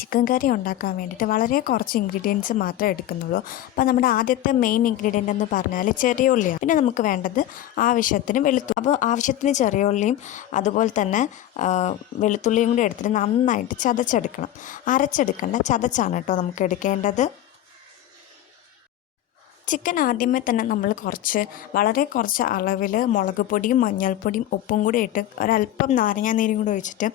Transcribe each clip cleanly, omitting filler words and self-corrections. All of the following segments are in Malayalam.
ചിക്കൻ കറി ഉണ്ടാക്കാൻ വേണ്ടിയിട്ട് വളരെ കുറച്ച് ഇൻഗ്രീഡിയൻസ് മാത്രമേ എടുക്കുന്നുള്ളൂ. അപ്പോൾ നമ്മുടെ ആദ്യത്തെ മെയിൻ ഇൻഗ്രീഡിയൻ്റ് എന്ന് പറഞ്ഞാൽ ചെറിയ ഉള്ളിയാണ്. പിന്നെ നമുക്ക് വേണ്ടത് ആവശ്യത്തിന് വെളുത്തുള്ളി. അപ്പോൾ ആവശ്യത്തിന് ചെറിയ ഉള്ളിയും അതുപോലെ തന്നെ വെളുത്തുള്ളിയും കൂടി എടുത്തിട്ട് നന്നായിട്ട് ചതച്ചെടുക്കണം. അരച്ചെടുക്കേണ്ട, ചതച്ചാണ് കേട്ടോ നമുക്ക് എടുക്കേണ്ടത്. ചിക്കൻ ആദ്യമേ തന്നെ നമ്മൾ വളരെ കുറച്ച് അളവിൽ മുളക് പൊടിയും മഞ്ഞൾപ്പൊടിയും ഉപ്പും കൂടി ഇട്ട് ഒരല്പം നാരങ്ങാനീരും കൂടി ഒഴിച്ചിട്ട്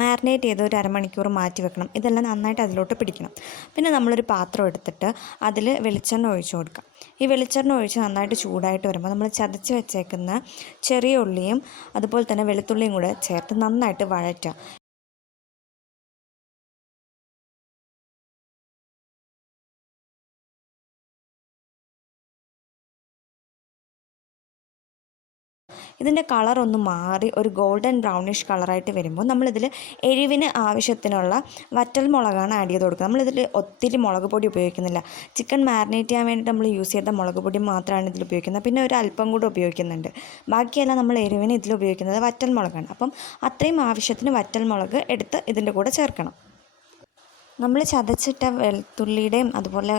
മാരിനേറ്റ് ചെയ്ത് ഒരു അരമണിക്കൂർ മാറ്റി വെക്കണം. ഇതെല്ലാം നന്നായിട്ട് അതിലോട്ട് പിടിക്കണം. പിന്നെ നമ്മളൊരു പാത്രം എടുത്തിട്ട് അതിൽ വെളിച്ചെണ്ണ ഒഴിച്ച് കൊടുക്കാം. ഈ വെളിച്ചെണ്ണ ഒഴിച്ച് നന്നായിട്ട് ചൂടായിട്ട് വരുമ്പോൾ നമ്മൾ ചതച്ച് വെച്ചേക്കുന്ന ചെറിയ ഉള്ളിയും അതുപോലെ തന്നെ വെളുത്തുള്ളിയും കൂടെ ചേർത്ത് നന്നായിട്ട് വഴറ്റുക. ഇതിൻ്റെ കളറൊന്ന് മാറി ഒരു ഗോൾഡൻ ബ്രൗണിഷ് കളറായിട്ട് വരുമ്പോൾ നമ്മളിതിൽ എരിവിന് ആവശ്യത്തിനുള്ള വറ്റൽമുളകാണ് ആഡ് ചെയ്ത് കൊടുക്കുക. നമ്മളിതിൽ ഒത്തിരി മുളക് പൊടി ഉപയോഗിക്കുന്നില്ല. ചിക്കൻ മാരിനേറ്റ് ചെയ്യാൻ വേണ്ടിയിട്ട് നമ്മൾ യൂസ് ചെയ്ത മുളക് പൊടി മാത്രമാണ് ഇതിൽ ഉപയോഗിക്കുന്നത്. പിന്നെ ഒരു അല്പം കൂടി ഉപയോഗിക്കുന്നുണ്ട്. ബാക്കിയെല്ലാം നമ്മൾ എരിവിന് ഇതിൽ ഉപയോഗിക്കുന്നത് വറ്റൽമുളകാണ്. അപ്പം അത്രയും ആവശ്യത്തിന് വറ്റൽമുളക് എടുത്ത് ഇതിൻ്റെ കൂടെ ചേർക്കണം. നമ്മൾ ചതച്ചിട്ട വെളുത്തുള്ളിയുടെയും അതുപോലെ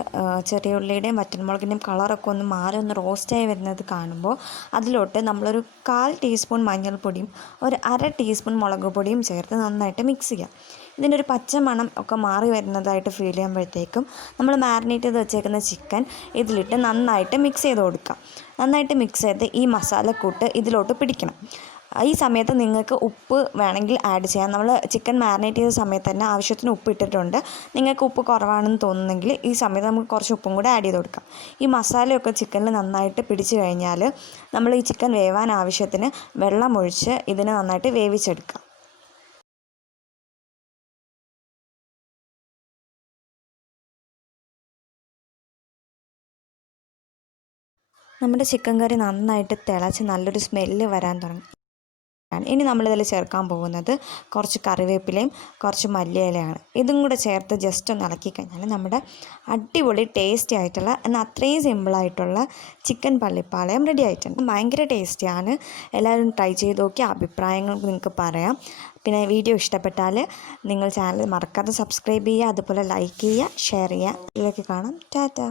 ചെറിയ ഉള്ളിയുടെയും വറ്റൽമുളകിൻ്റെയും കളറൊക്കെ ഒന്ന് മാറി ഒന്ന് റോസ്റ്റായി വരുന്നത് കാണുമ്പോൾ അതിലോട്ട് നമ്മളൊരു 1/4 ടീസ്പൂൺ മഞ്ഞൾപ്പൊടിയും ഒരു 1/2 ടീസ്പൂൺ മുളക് പൊടിയും ചേർത്ത് നന്നായിട്ട് മിക്സ് ചെയ്യാം. ഇതിൻ്റെ ഒരു പച്ച മണം ഒക്കെ മാറി വരുന്നതായിട്ട് ഫീൽ ചെയ്യുമ്പോഴത്തേക്കും നമ്മൾ മാരിനേറ്റ് ചെയ്ത് വെച്ചേക്കുന്ന ചിക്കൻ ഇതിലിട്ട് നന്നായിട്ട് മിക്സ് ചെയ്ത് കൊടുക്കാം. നന്നായിട്ട് മിക്സ് ചെയ്ത് ഈ മസാലക്കൂട്ട് ഇതിലോട്ട് പിടിക്കണം. ഈ സമയത്ത് നിങ്ങൾക്ക് ഉപ്പ് വേണമെങ്കിൽ ആഡ് ചെയ്യാം. നമ്മൾ ചിക്കൻ മാരിനേറ്റ് ചെയ്ത സമയത്ത് തന്നെ ആവശ്യത്തിന് ഉപ്പ് ഇട്ടിട്ടുണ്ട്. നിങ്ങൾക്ക് ഉപ്പ് കുറവാണെന്ന് തോന്നുന്നെങ്കിൽ ഈ സമയത്ത് നമുക്ക് കുറച്ച് ഉപ്പും കൂടെ ആഡ് ചെയ്ത് കൊടുക്കാം. ഈ മസാലയൊക്കെ ചിക്കനിൽ നന്നായിട്ട് പിടിച്ചു കഴിഞ്ഞാൽ നമ്മൾ ഈ ചിക്കൻ വേവാൻ ആവശ്യത്തിന് വെള്ളം ഒഴിച്ച് ഇതിനെ നന്നായിട്ട് വേവിച്ചെടുക്കാം. നമ്മുടെ ചിക്കൻ കറി നന്നായിട്ട് തിളച്ച് നല്ലൊരു സ്മെല്ല് വരാൻ തുടങ്ങി. ഇനി നമ്മളിതിൽ ചേർക്കാൻ പോകുന്നത് കുറച്ച് കറിവേപ്പിലയും കുറച്ച് മല്ലിയിലയാണ്. ഇതും കൂടെ ചേർത്ത് ജസ്റ്റ് ഒന്ന് ഇളക്കി കഴിഞ്ഞാൽ നമ്മുടെ അടിപൊളി ടേസ്റ്റി ആയിട്ടുള്ള എന്നാൽ അത്രയും സിമ്പിളായിട്ടുള്ള ചിക്കൻ പള്ളിപ്പാളയം റെഡി ആയിട്ടുണ്ട്. ഭയങ്കര ടേസ്റ്റിയാണ്. എല്ലാവരും ട്രൈ ചെയ്ത് നോക്കി അഭിപ്രായങ്ങൾ നിങ്ങൾക്ക് പറയാം. പിന്നെ വീഡിയോ ഇഷ്ടപ്പെട്ടാൽ നിങ്ങൾ ചാനൽ മറക്കാതെ സബ്സ്ക്രൈബ് ചെയ്യുക, അതുപോലെ ലൈക്ക് ചെയ്യുക, ഷെയർ ചെയ്യുക. ഇതിലേക്ക് കാണാം. ടാറ്റ.